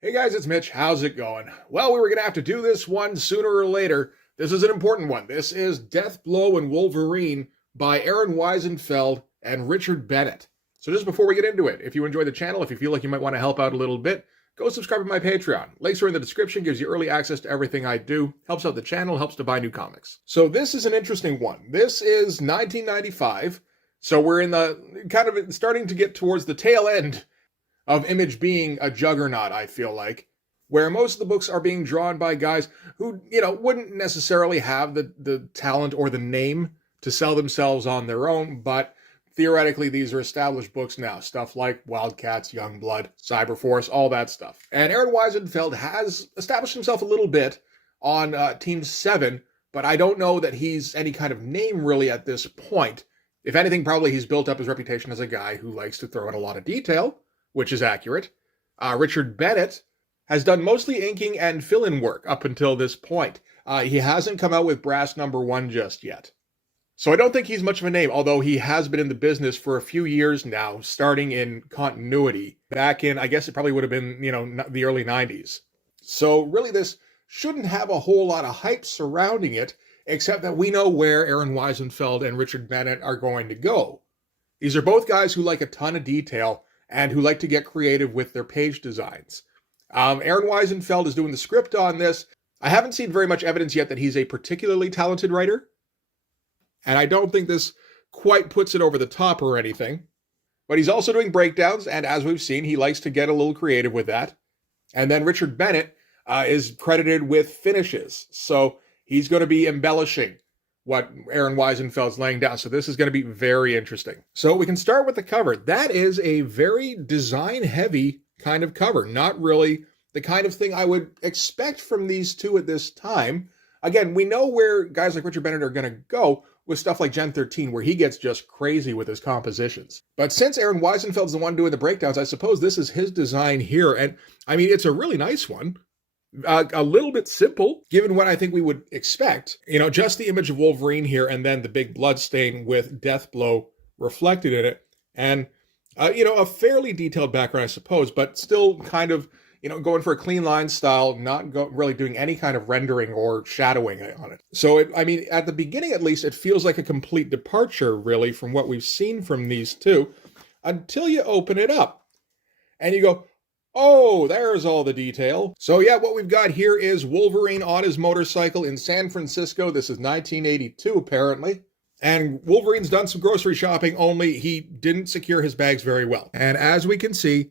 Hey guys, it's Mitch. How's it going? Well, we were going to have to do this one sooner or later. This is an important one. This is Deathblow and Wolverine by Aaron Wiesenfeld and Richard Bennett. So just before we get into it, if you enjoy the channel, if you feel like you might want to help out a little bit, go subscribe to my Patreon. Links are in the description, gives you early access to everything I do, helps out the channel, helps to buy new comics. So this is an interesting one. This is 1995, so we're in the kind of starting to get towards the tail end of Image being a juggernaut, I feel like, where most of the books are being drawn by guys who, wouldn't necessarily have the talent or the name to sell themselves on their own, but theoretically these are established books now, stuff like Wildcats, Youngblood, Cyberforce, all that stuff. And Aaron Wiesenfeld has established himself a little bit on Team 7, but I don't know that he's any kind of name really at this point. If anything, probably he's built up his reputation as a guy who likes to throw in a lot of detail, which is accurate. Richard Bennett has done mostly inking and fill-in work up until this point. He hasn't come out with Brass #1 just yet. So I don't think he's much of a name, although he has been in the business for a few years now, starting in continuity. Back in, I guess it probably would have been, the early 90s. So really this shouldn't have a whole lot of hype surrounding it, except that we know where Aaron Wiesenfeld and Richard Bennett are going to go. These are both guys who like a ton of detail and who like to get creative with their page designs. Aaron Wiesenfeld is doing the script on this. I haven't seen very much evidence yet that he's a particularly talented writer, and I don't think this quite puts it over the top or anything. But he's also doing breakdowns, and as we've seen, he likes to get a little creative with that. And then Richard Bennett is credited with finishes, so he's going to be embellishing what Aaron Wiesenfeld's laying down. So this is going to be very interesting. So we can start with the cover. That is a very design-heavy kind of cover. Not really the kind of thing I would expect from these two at this time. Again, we know where guys like Richard Bennett are going to go with stuff like Gen 13, where he gets just crazy with his compositions. But since Aaron Wiesenfeld's the one doing the breakdowns, I suppose this is his design here. And I mean, it's a really nice one. A little bit simple, given what I think we would expect. Just the image of Wolverine here, and then the big blood stain with Deathblow reflected in it. And, a fairly detailed background, I suppose, but still kind of, going for a clean line style, not really doing any kind of rendering or shadowing on it. So, at the beginning at least, it feels like a complete departure, really, from what we've seen from these two, until you open it up. And you go, oh, there's all the detail. So yeah, what we've got here is Wolverine on his motorcycle in San Francisco. This is 1982, apparently. And Wolverine's done some grocery shopping, only he didn't secure his bags very well. And as we can see,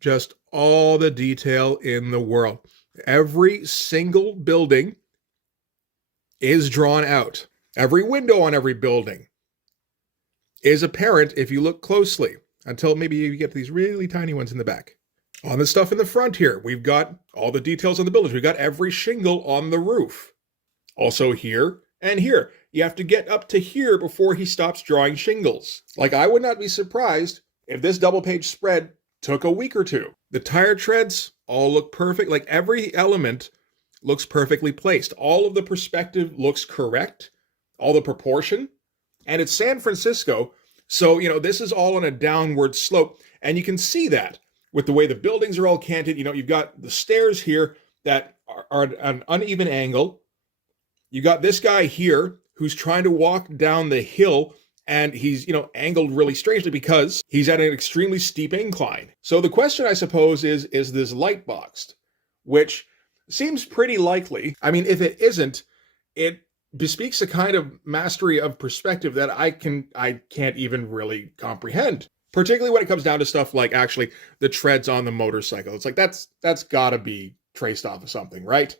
just all the detail in the world. Every single building is drawn out. Every window on every building is apparent if you look closely, until maybe you get these really tiny ones in the back. On the stuff in the front here, we've got all the details on the buildings. We've got every shingle on the roof. Also here and here. You have to get up to here before he stops drawing shingles. Like, I would not be surprised if this double-page spread took a week or two. The tire treads all look perfect. Like, every element looks perfectly placed. All of the perspective looks correct. All the proportion. And it's San Francisco, so, this is all on a downward slope. And you can see that with the way the buildings are all canted. You've got the stairs here that are at an uneven angle. You got this guy here who's trying to walk down the hill, and he's, angled really strangely because he's at an extremely steep incline. So the question, I suppose, is this light boxed? Which seems pretty likely. If it isn't, it bespeaks a kind of mastery of perspective that I can't even really comprehend. Particularly when it comes down to stuff like actually the treads on the motorcycle. It's like, that's gotta be traced off of something, right?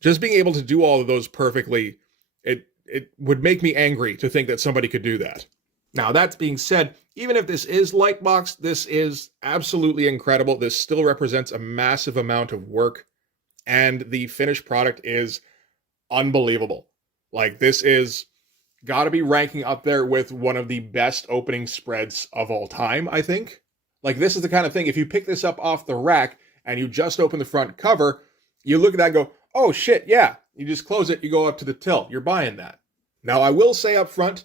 Just being able to do all of those perfectly, it would make me angry to think that somebody could do that. Now, that being said, even if this is lightboxed, this is absolutely incredible. This still represents a massive amount of work, and the finished product is unbelievable. Like, this is got to be ranking up there with one of the best opening spreads of all time, I think. Like, this is the kind of thing, if you pick this up off the rack and you just open the front cover, you look at that and go, oh shit, yeah. You just close it, you go up to the till. You're buying that. Now, I will say up front,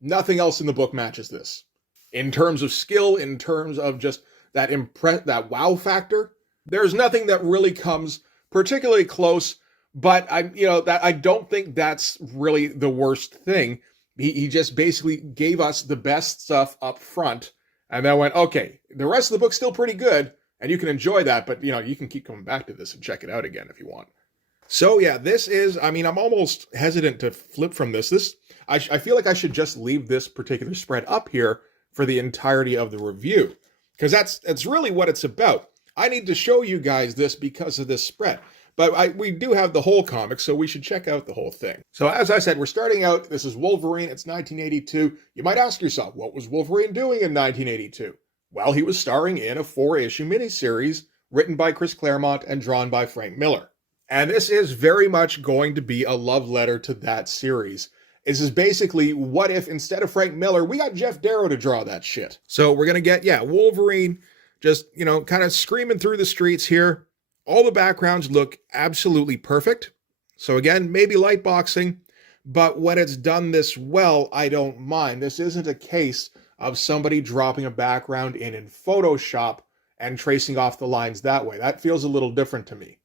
nothing else in the book matches this. In terms of skill, in terms of just that wow factor, There's nothing that really comes particularly close, but I don't think that's really the worst thing. He just basically gave us the best stuff up front, and then went, okay, the rest of the book's still pretty good, and you can enjoy that, but you can keep coming back to this and check it out again if you want. So yeah, this is, I'm almost hesitant to flip from this. I feel like I should just leave this particular spread up here for the entirety of the review, because that's really what it's about. I need to show you guys this because of this spread. But we do have the whole comic, so we should check out the whole thing. So as I said, we're starting out. This is Wolverine. It's 1982. You might ask yourself, what was Wolverine doing in 1982? Well, he was starring in a 4-issue miniseries written by Chris Claremont and drawn by Frank Miller. And this is very much going to be a love letter to that series. This is basically, what if instead of Frank Miller, we got Jeff Darrow to draw that shit? So we're going to get, Wolverine just, kind of screaming through the streets here. All the backgrounds look absolutely perfect. So again, maybe light boxing, but when it's done this well, I don't mind. This isn't a case of somebody dropping a background in Photoshop and tracing off the lines that way. That feels a little different to me.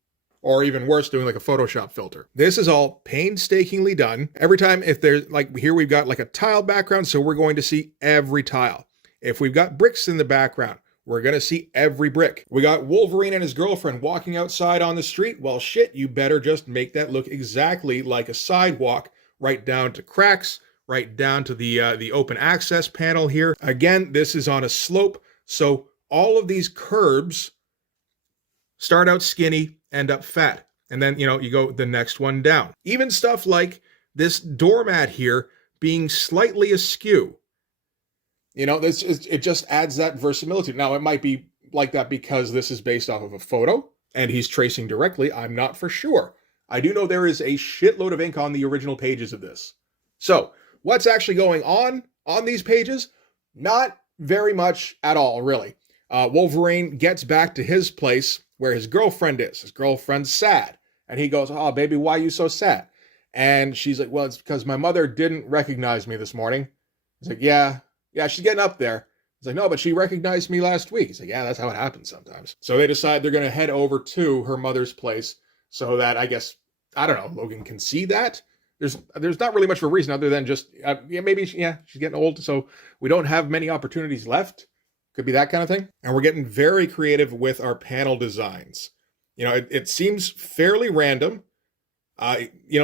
Or even worse, doing like a Photoshop filter. This is all painstakingly done. Every time, if there's like here, we've got like a tile background, so we're going to see every tile. If we've got bricks in the background, we're going to see every brick. We got Wolverine and his girlfriend walking outside on the street. Well, shit, you better just make that look exactly like a sidewalk, right down to cracks, right down to the open access panel here. Again, this is on a slope, so all of these curbs start out skinny, end up fat. And then, you go the next one down. Even stuff like this doormat here being slightly askew. It just adds that versatility. Now, it might be like that because this is based off of a photo and he's tracing directly. I'm not for sure. I do know there is a shitload of ink on the original pages of this. So what's actually going on these pages? Not very much at all, really. Wolverine gets back to his place where his girlfriend is. His girlfriend's sad. And he goes, "Oh, baby, why are you so sad?" And she's like, "Well, it's because my mother didn't recognize me this morning." He's like, Yeah, she's getting up there. He's like, "No, but she recognized me last week." He's like, "Yeah, that's how it happens sometimes." So they decide they're going to head over to her mother's place so that, I guess, I don't know, Logan can see that. There's not really much of a reason other than just, maybe, she's getting old, so we don't have many opportunities left. Could be that kind of thing. And we're getting very creative with our panel designs. It seems fairly random.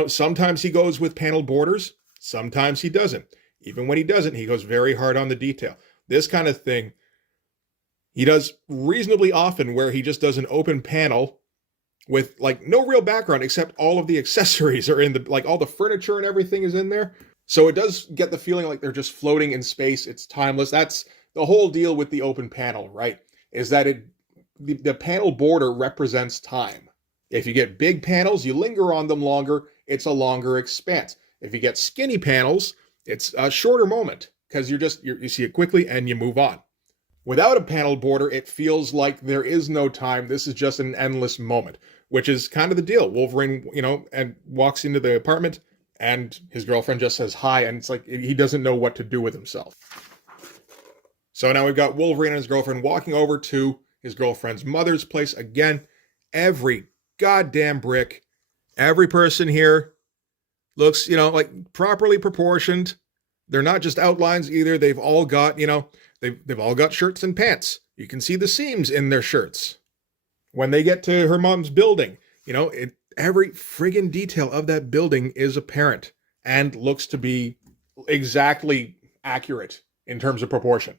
Sometimes he goes with panel borders. Sometimes he doesn't. Even when he doesn't, he goes very hard on the detail. This kind of thing he does reasonably often, where he just does an open panel with like no real background except all of the accessories are in all the furniture and everything is in there. So it does get the feeling like they're just floating in space. It's timeless. That's the whole deal with the open panel, right? Is that the panel border represents time. If you get big panels, you linger on them longer. It's a longer expanse. If you get skinny panels, it's a shorter moment because you see it quickly and you move on. Without a panel border, it feels like there is no time. This is just an endless moment, which is kind of the deal. Wolverine, and walks into the apartment and his girlfriend just says hi, and it's like he doesn't know what to do with himself. So now we've got Wolverine and his girlfriend walking over to his girlfriend's mother's place. Again, every goddamn brick, every person here looks, like properly proportioned. They're not just outlines either. They've all got, they've all got shirts and pants. You can see the seams in their shirts. When they get to her mom's building, every friggin' detail of that building is apparent and looks to be exactly accurate in terms of proportion.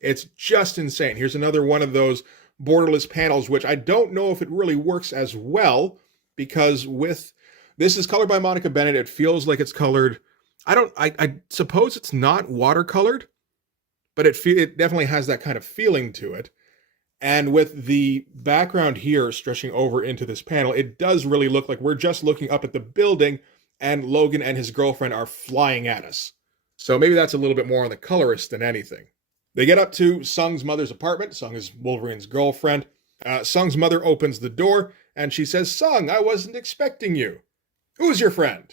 It's just insane. Here's another one of those borderless panels, which I don't know if it really works as well, because this is colored by Monica Bennett. It feels like it's colored. I suppose it's not watercolored, but it definitely has that kind of feeling to it. And with the background here stretching over into this panel, it does really look like we're just looking up at the building and Logan and his girlfriend are flying at us. So maybe that's a little bit more on the colorist than anything. They get up to Sung's mother's apartment. Sung is Wolverine's girlfriend. Sung's mother opens the door and she says, "Sung, I wasn't expecting you. Who's your friend?"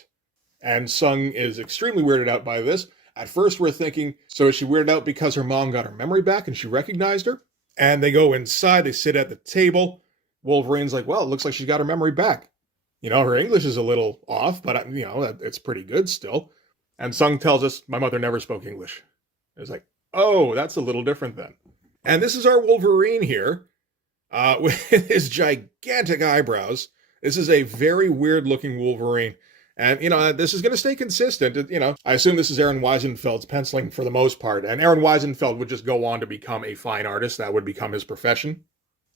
And Sung is extremely weirded out by this. At first we're thinking, so is she weirded out because her mom got her memory back and she recognized her? And they go inside, they sit at the table. Wolverine's like, well, it looks like she's got her memory back. You know, her English is a little off, but, you know, it's pretty good still. And Sung tells us, my mother never spoke English. It's like, oh, that's a little different then. And this is our Wolverine here, with his gigantic eyebrows. This is a very weird-looking Wolverine. And, you know, this is going to stay consistent. You know, I assume this is Aaron Weisenfeld's penciling for the most part. And Aaron Weisenfeld would just go on to become a fine artist. That would become his profession.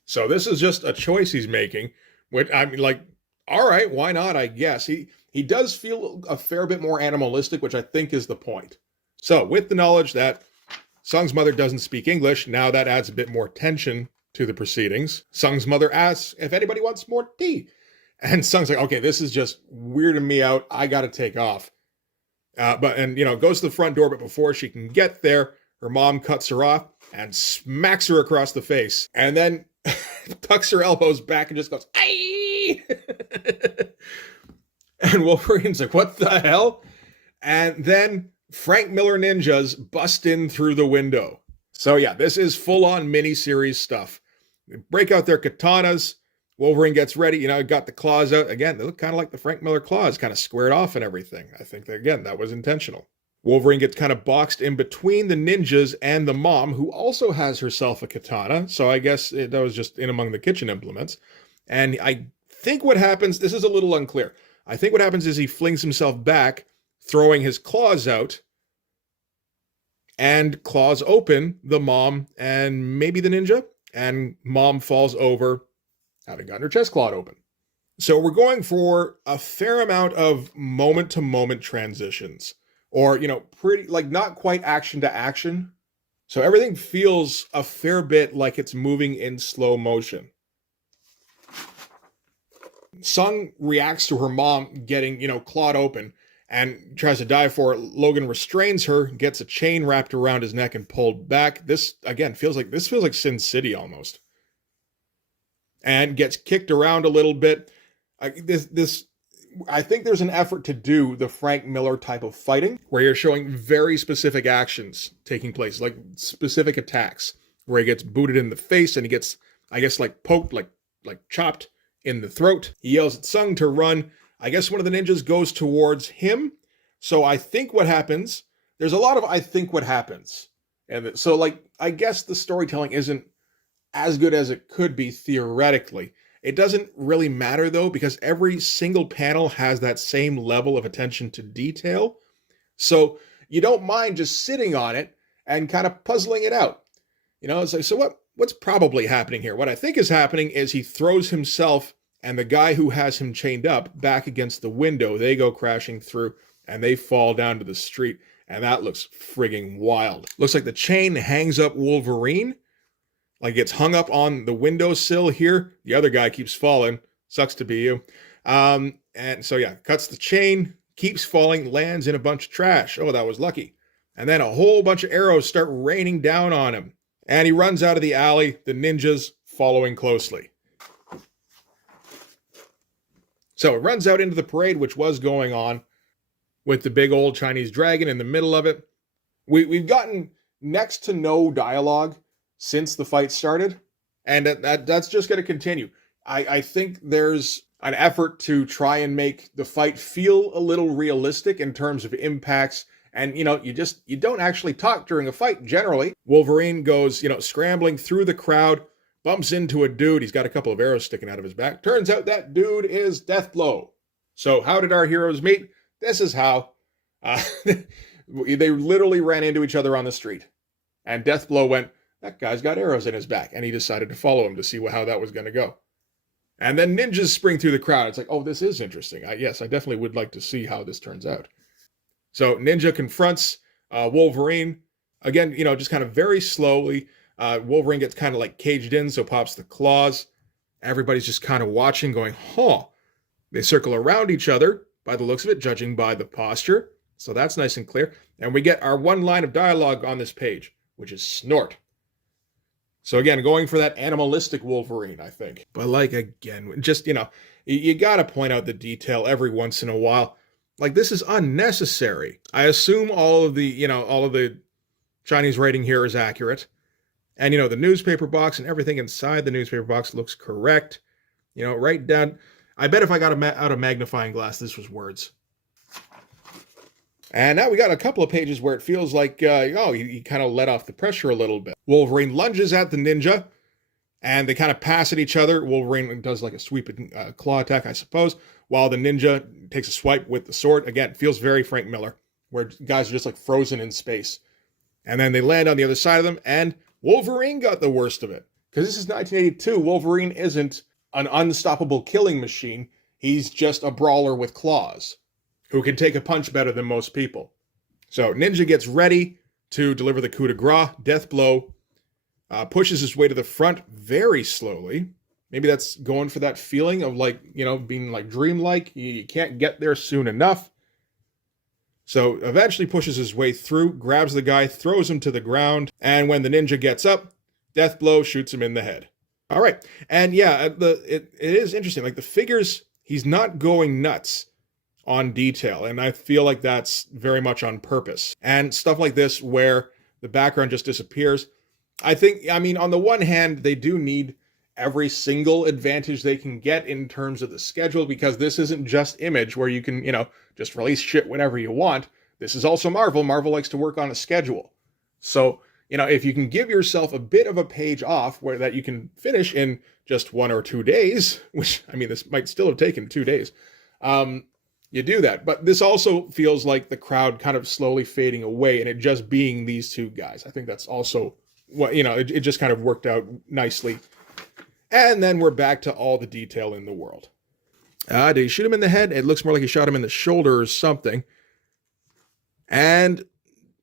So this is just a choice he's making. Which, I mean, like, all right, why not, I guess. He does feel a fair bit more animalistic, which I think is the point. So, with the knowledge that Sung's mother doesn't speak English, now that adds a bit more tension to the proceedings. Sung's mother asks if anybody wants more tea. And Sung's like, okay, this is just weirding me out. I got to take off. And, you know, goes to the front door, but before she can get there, her mom cuts her off and smacks her across the face. And then tucks her elbows back and just goes, "Aye!" And Wolverine's like, what the hell? And then Frank Miller ninjas bust in through the window. So yeah, this is full-on miniseries stuff. They break out their katanas. Wolverine gets ready, you know, got the claws out. Again, they look kind of like the Frank Miller claws, kind of squared off and everything. I think that, again, that was intentional. Wolverine gets kind of boxed in between the ninjas and the mom, who also has herself a katana. So I guess that was just in among the kitchen implements. And I think what happens, this is a little unclear. I think what happens is he flings himself back, throwing his claws out, and claws open the mom and maybe the ninja, and mom falls over, having gotten her chest clawed open. So we're going for a fair amount of moment-to-moment transitions. Or, you know, pretty, like, not quite action to action. So everything feels a fair bit like it's moving in slow motion. Sung reacts to her mom getting, you know, clawed open and tries to dive for it. Logan restrains her, gets a chain wrapped around his neck and pulled back. This, again, feels like Sin City almost. And gets kicked around a little bit. I think there's an effort to do the Frank Miller type of fighting where you're showing very specific actions taking place, like specific attacks, where he gets booted in the face and he gets, I guess, like poked, like chopped in the throat. He yells at Sung to run. I guess one of the ninjas goes towards him. So I think what happens, there's a lot of I think what happens. And so, like, I guess the storytelling isn't as good as it could be theoretically. It doesn't really matter, though, because every single panel has that same level of attention to detail. So you don't mind just sitting on it and kind of puzzling it out. You know, it's like, so what's probably happening here? What I think is happening is he throws himself and the guy who has him chained up back against the window. They go crashing through and they fall down to the street. And that looks frigging wild. Looks like the chain hangs up Wolverine. Like, gets hung up on the windowsill here. The other guy keeps falling. Sucks to be you. And so, yeah, cuts the chain, keeps falling, lands in a bunch of trash. Oh, that was lucky. And then a whole bunch of arrows start raining down on him. And he runs out of the alley, the ninjas following closely. So it runs out into the parade, which was going on, with the big old Chinese dragon in the middle of it. We've gotten next to no dialogue since the fight started, and that's just going to continue. I think there's an effort to try and make the fight feel a little realistic in terms of impacts, and, you know, you don't actually talk during a fight, generally. Wolverine goes, you know, scrambling through the crowd, bumps into a dude. He's got a couple of arrows sticking out of his back. Turns out that dude is Deathblow. So how did our heroes meet? This is how. They literally ran into each other on the street, and Deathblow went, that guy's got arrows in his back. And he decided to follow him to see how that was going to go. And then ninjas spring through the crowd. It's like, oh, this is interesting. Yes, I definitely would like to see how this turns out. So Ninja confronts Wolverine. Again, you know, just kind of very slowly. Wolverine gets kind of like caged in, so pops the claws. Everybody's just kind of watching, going, huh. They circle around each other, by the looks of it, judging by the posture. So that's nice and clear. And we get our one line of dialogue on this page, which is snort. So again, going for that animalistic Wolverine, I think. But like, again, just, you know, you got to point out the detail every once in a while. Like, this is unnecessary. I assume all of the Chinese writing here is accurate. And, you know, the newspaper box and everything inside the newspaper box looks correct. You know, right down. I bet if I got out a magnifying glass, this was words. And now we got a couple of pages where it feels like, he kind of let off the pressure a little bit. Wolverine lunges at the ninja, and they kind of pass at each other. Wolverine does like a sweeping claw attack, I suppose, while the ninja takes a swipe with the sword. Again, feels very Frank Miller, where guys are just like frozen in space. And then they land on the other side of them, and Wolverine got the worst of it. Because this is 1982, Wolverine isn't an unstoppable killing machine. He's just a brawler with claws, who can take a punch better than most people. So Ninja gets ready to deliver the coup de grace. Deathblow pushes his way to the front very slowly. Maybe that's going for that feeling of like, being like dreamlike. You can't get there soon enough. So eventually pushes his way through, grabs the guy, throws him to the ground. And when the ninja gets up, Deathblow shoots him in the head. All right. And yeah, it is interesting. Like the figures, he's not going nuts on detail, and I feel like that's very much on purpose. And stuff like this where the background just disappears, I mean, on the one hand, they do need every single advantage they can get in terms of the schedule, because this isn't just Image where you can, just release shit whenever you want. This is also Marvel. Marvel likes to work on a schedule. So, if you can give yourself a bit of a page off where that you can finish in just 1 or 2 days, which, I mean, this might still have taken 2 days, you do that. But this also feels like the crowd kind of slowly fading away and it just being these two guys. I think that's also what, it just kind of worked out nicely. And then we're back to all the detail in the world. Did he shoot him in the head? It looks more like he shot him in the shoulder or something. And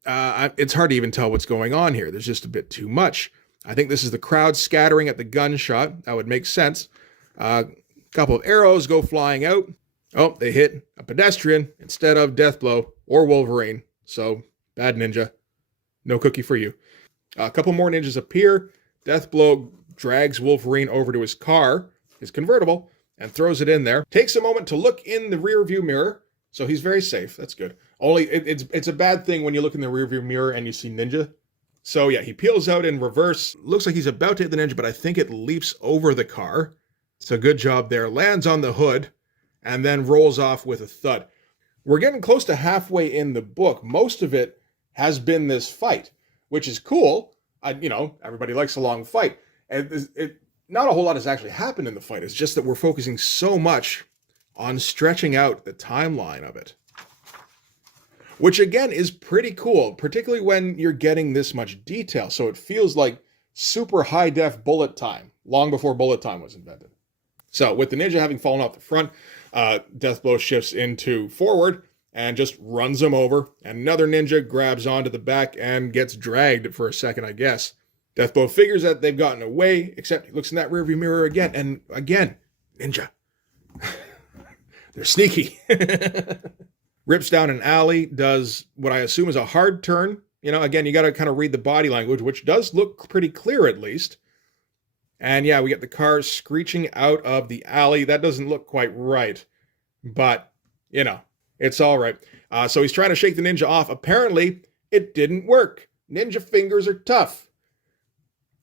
it's hard to even tell what's going on here. There's just a bit too much. I think this is the crowd scattering at the gunshot. That would make sense. A couple of arrows go flying out. Oh, they hit a pedestrian instead of Deathblow or Wolverine. So, bad ninja. No cookie for you. A couple more ninjas appear. Deathblow drags Wolverine over to his car, his convertible, and throws it in there. Takes a moment to look in the rearview mirror. So he's very safe. That's good. Only it's a bad thing when you look in the rearview mirror and you see Ninja. So yeah, he peels out in reverse. Looks like he's about to hit the Ninja, but I think it leaps over the car. So good job there. Lands on the hood and then rolls off with a thud. We're getting close to halfway in the book. Most of it has been this fight, which is cool. Everybody likes a long fight. And not a whole lot has actually happened in the fight. It's just that we're focusing so much on stretching out the timeline of it, which again is pretty cool, particularly when you're getting this much detail. So it feels like super high def bullet time, long before bullet time was invented. So with the ninja having fallen off the front, Deathblow shifts into forward and just runs him over. And another ninja grabs onto the back and gets dragged for a second, I guess. Deathblow figures that they've gotten away, except he looks in that rearview mirror again. And again, ninja. They're sneaky. Rips down an alley, does what I assume is a hard turn. Again, you got to kind of read the body language, which does look pretty clear at least. And yeah, we get the car screeching out of the alley. That doesn't look quite right, but it's all right. So he's trying to shake the ninja off. Apparently, it didn't work. Ninja fingers are tough.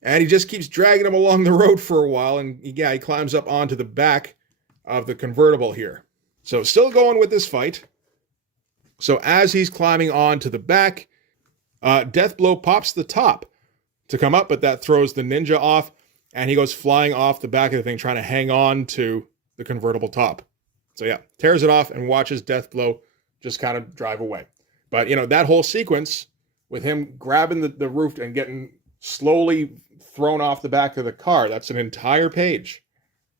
And he just keeps dragging him along the road for a while. And yeah, he climbs up onto the back of the convertible here. So still going with this fight. So as he's climbing onto the back, Deathblow pops the top to come up, but that throws the ninja off. And he goes flying off the back of the thing, trying to hang on to the convertible top. So yeah, tears it off and watches Deathblow just kind of drive away. But, that whole sequence with him grabbing the roof and getting slowly thrown off the back of the car, that's an entire page.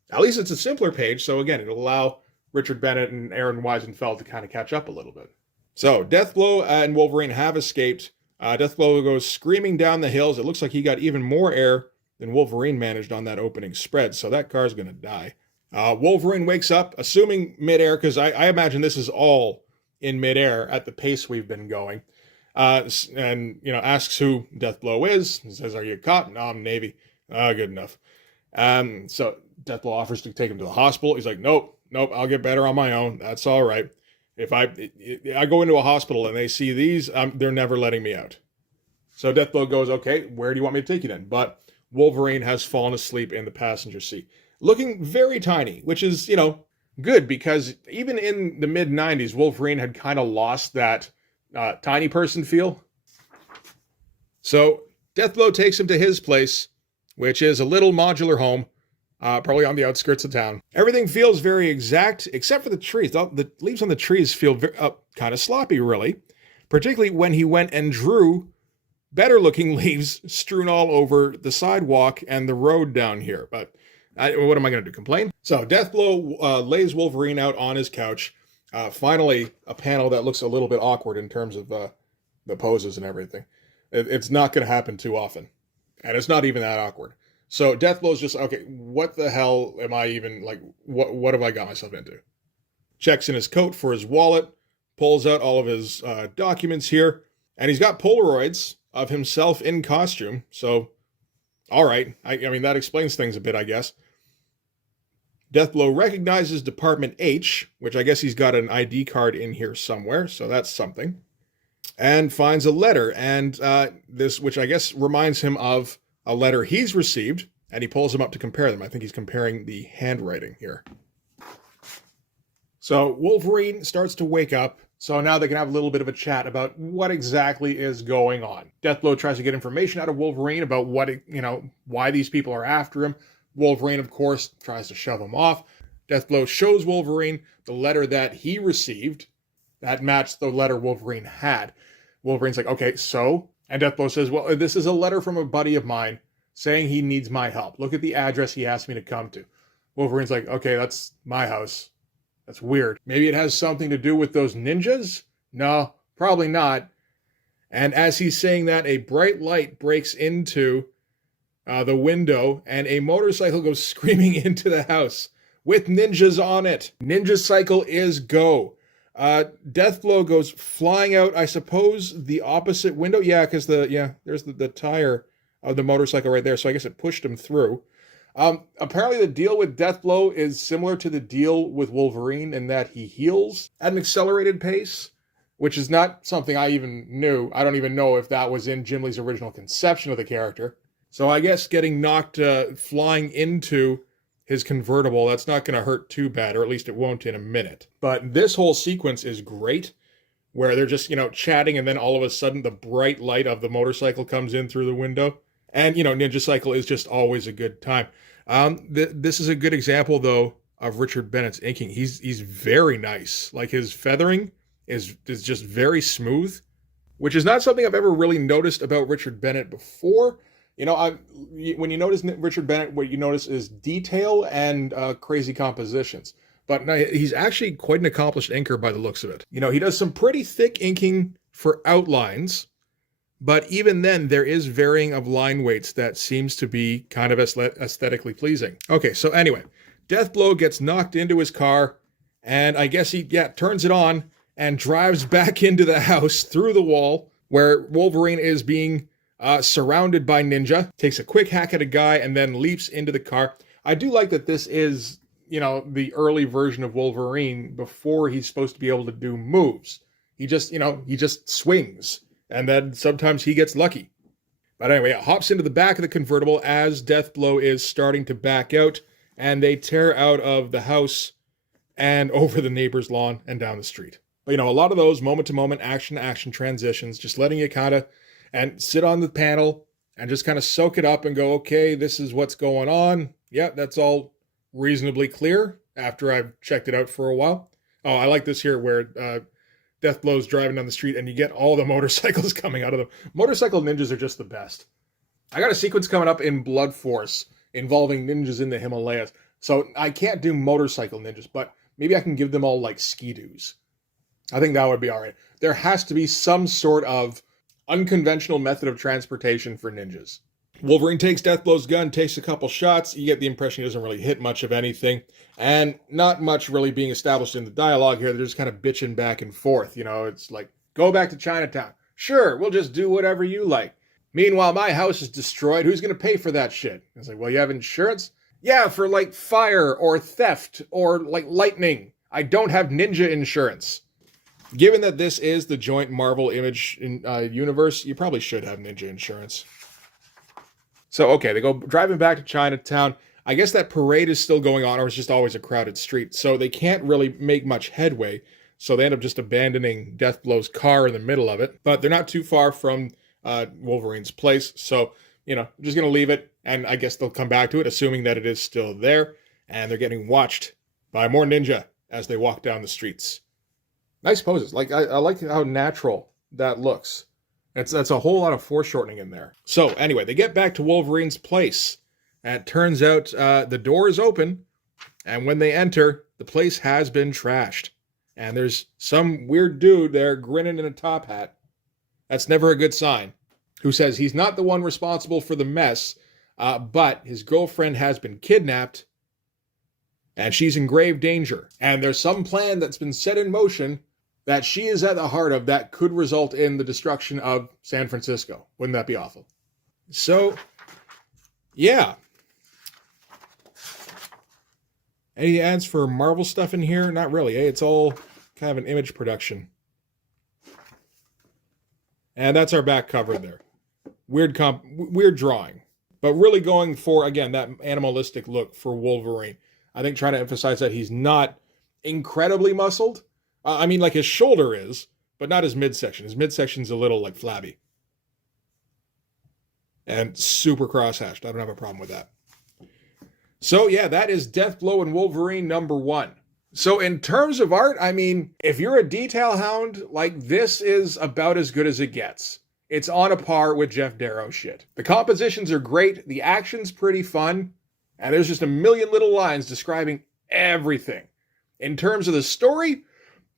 At least it's a simpler page. So again, it'll allow Richard Bennett and Aaron Wiesenfeld to kind of catch up a little bit. So Deathblow and Wolverine have escaped. Deathblow goes screaming down the hills. It looks like he got even more air than Wolverine managed on that opening spread, so that car's going to die. Wolverine wakes up, assuming midair, because I imagine this is all in midair at the pace we've been going, and asks who Deathblow is. He says, "Are you a cop?" "No, I'm Navy." Good enough. So Deathblow offers to take him to the hospital. He's like, nope, I'll get better on my own. That's all right. If I go into a hospital and they see these, they're never letting me out. So Deathblow goes, okay, where do you want me to take you then? But Wolverine has fallen asleep in the passenger seat. looking very tiny, which is, you know, good because even in the mid-90s, Wolverine had kind of lost that tiny person feel. So Deathblow takes him to his place, which is a little modular home, probably on the outskirts of town. Everything feels very exact, except for the trees. The leaves on the trees feel kind of sloppy, really, particularly when he went and drew better-looking leaves strewn all over the sidewalk and the road down here. But what am I going to do, complain? So Deathblow lays Wolverine out on his couch. Finally, a panel that looks a little bit awkward in terms of the poses and everything. It's not going to happen too often. And it's not even that awkward. So Deathblow's just, okay, what the hell am I even, like, what have I got myself into? Checks in his coat for his wallet, pulls out all of his documents here, and he's got Polaroids of himself in costume. So, all right. I mean, that explains things a bit, I guess. Deathblow recognizes Department H, which I guess he's got an ID card in here somewhere, so that's something. And finds a letter, and this, which I guess reminds him of a letter he's received, and he pulls them up to compare them. I think he's comparing the handwriting here. So Wolverine starts to wake up, so now they can have a little bit of a chat about what exactly is going on. Deathblow tries to get information out of Wolverine about what, you know, why these people are after him. Wolverine, of course, tries to shove him off. Deathblow shows Wolverine the letter that he received that matched the letter Wolverine had. Wolverine's like, okay, so? And Deathblow says, well, this is a letter from a buddy of mine saying he needs my help. Look at the address he asked me to come to. Wolverine's like, okay, that's my house. That's weird. Maybe it has something to do with those ninjas? No, probably not. And as he's saying that, a bright light breaks into the window, and a motorcycle goes screaming into the house with ninjas on it. Ninja cycle is go. Deathblow goes flying out, I suppose, the opposite window. Yeah, because there's the tire of the motorcycle right there, so I guess it pushed him through. Apparently the deal with Deathblow is similar to the deal with Wolverine in that he heals at an accelerated pace, which is not something I even knew. I don't even know if that was in Jim Lee's original conception of the character. So I guess getting knocked flying into his convertible, that's not going to hurt too bad, or at least it won't in a minute. But this whole sequence is great, where they're just, chatting, and then all of a sudden the bright light of the motorcycle comes in through the window. And, Ninja Cycle is just always a good time. This is a good example, though, of Richard Bennett's inking. He's very nice. Like, his feathering is just very smooth, which is not something I've ever really noticed about Richard Bennett before. When you notice Richard Bennett, what you notice is detail and crazy compositions. But no, he's actually quite an accomplished inker by the looks of it. He does some pretty thick inking for outlines, but even then, there is varying of line weights that seems to be kind of aesthetically pleasing. Okay, so anyway, Deathblow gets knocked into his car, and I guess he turns it on and drives back into the house through the wall where Wolverine is being surrounded by ninja, takes a quick hack at a guy, and then leaps into the car. I do like that this is, the early version of Wolverine before he's supposed to be able to do moves. He just swings, and then sometimes he gets lucky. But anyway, it hops into the back of the convertible as Deathblow is starting to back out, and they tear out of the house and over the neighbor's lawn and down the street. But, a lot of those moment-to-moment, action-to-action transitions, just letting you kind of and sit on the panel and just kind of soak it up and go, okay, this is what's going on. Yeah, that's all reasonably clear after I've checked it out for a while. Oh, I like this here where Deathblow's driving down the street and you get all the motorcycles coming out of them. Motorcycle ninjas are just the best. I got a sequence coming up in Blood Force involving ninjas in the Himalayas. So I can't do motorcycle ninjas, but maybe I can give them all like ski-doos. I think that would be all right. There has to be some sort of unconventional method of transportation for ninjas. Wolverine takes Deathblow's gun, takes a couple shots. You get the impression he doesn't really hit much of anything. And not much really being established in the dialogue here. They're just kind of bitching back and forth. It's like, go back to Chinatown. Sure, we'll just do whatever you like. Meanwhile, my house is destroyed. Who's going to pay for that shit? I was like, well, you have insurance? Yeah, for like fire or theft or like lightning. I don't have ninja insurance. Given that this is the joint Marvel Image universe, you probably should have ninja insurance. So, okay, they go driving back to Chinatown. I guess that parade is still going on, or it's just always a crowded street. So they can't really make much headway. So they end up just abandoning Deathblow's car in the middle of it. But they're not too far from Wolverine's place. So, you know, I'm just going to leave it. And I guess they'll come back to it, assuming that it is still there. And they're getting watched by more ninja as they walk down the streets. Nice poses. Like, I like how natural that looks. That's a whole lot of foreshortening in there. So anyway, they get back to Wolverine's place. And it turns out the door is open. And when they enter, the place has been trashed. And there's some weird dude there grinning in a top hat. That's never a good sign. Who says he's not the one responsible for the mess, but his girlfriend has been kidnapped. And she's in grave danger. And there's some plan that's been set in motion that she is at the heart of that could result in the destruction of San Francisco. Wouldn't that be awful? So, yeah. Any ads for Marvel stuff in here? Not really, eh? It's all kind of an image production. And that's our back cover there. Weird drawing. But really going for, again, that animalistic look for Wolverine. I think trying to emphasize that he's not incredibly muscled. I mean, like his shoulder is, but not his midsection. His midsection's a little, like, flabby. And super cross-hatched. I don't have a problem with that. So, yeah, that is Deathblow and Wolverine #1. So, in terms of art, I mean, if you're a detail hound, like, this is about as good as it gets. It's on a par with Jeff Darrow shit. The compositions are great, the action's pretty fun, and there's just a million little lines describing everything. In terms of the story,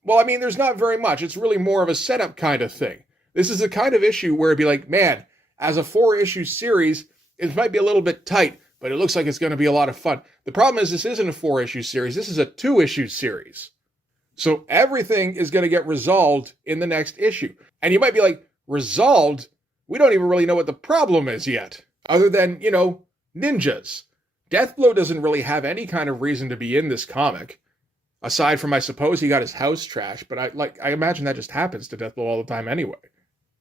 well, I mean, there's not very much. It's really more of a setup kind of thing. This is the kind of issue where it'd be like, man, as a 4-issue series, it might be a little bit tight, but it looks like it's going to be a lot of fun. The problem is this isn't a 4-issue series. This is a 2-issue series. So everything is going to get resolved in the next issue. And you might be like, resolved? We don't even really know what the problem is yet. Other than, you know, ninjas. Deathblow doesn't really have any kind of reason to be in this comic. Aside from, I suppose, he got his house trashed. But I imagine that just happens to Deathblow all the time anyway.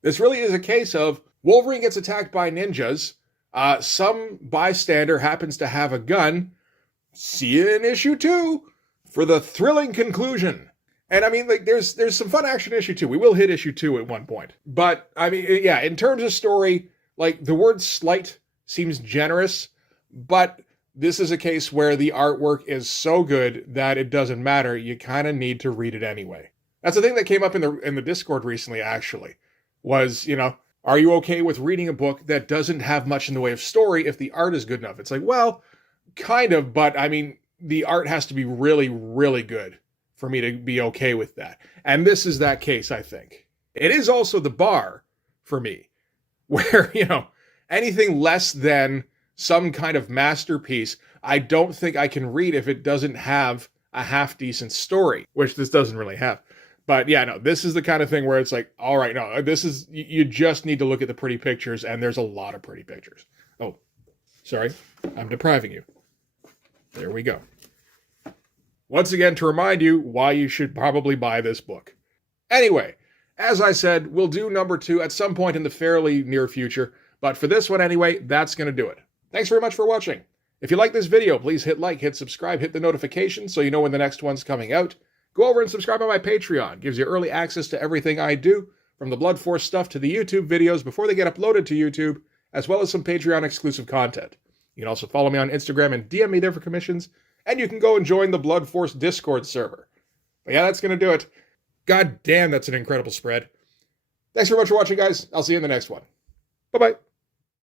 This really is a case of Wolverine gets attacked by ninjas. Some bystander happens to have a gun. See you in issue 2 for the thrilling conclusion. And I mean, like, there's some fun action in issue 2. We will hit issue 2 at one point. But I mean, yeah, in terms of story, like, the word slight seems generous, but this is a case where the artwork is so good that it doesn't matter. You kind of need to read it anyway. That's the thing that came up in the Discord recently, actually, was, you know, are you okay with reading a book that doesn't have much in the way of story if the art is good enough? It's like, well, kind of, but I mean, the art has to be really, really good for me to be okay with that. And this is that case, I think. It is also the bar for me, where, you know, anything less than some kind of masterpiece, I don't think I can read if it doesn't have a half-decent story, which this doesn't really have. But yeah, no, this is the kind of thing where it's like, all right, no, this is, you just need to look at the pretty pictures, and there's a lot of pretty pictures. Oh, sorry, I'm depriving you. There we go. Once again, to remind you why you should probably buy this book. Anyway, as I said, we'll do #2 at some point in the fairly near future, but for this one anyway, that's going to do it. Thanks very much for watching. If you like this video, please hit like, hit subscribe, hit the notification so you know when the next one's coming out. Go over and subscribe on my Patreon. Gives you early access to everything I do, from the Blood Force stuff to the YouTube videos before they get uploaded to YouTube, as well as some Patreon exclusive content. You can also follow me on Instagram and DM me there for commissions, and you can go and join the Blood Force Discord server. But yeah, that's going to do it. God damn, that's an incredible spread. Thanks very much for watching, guys. I'll see you in the next one. Bye-bye.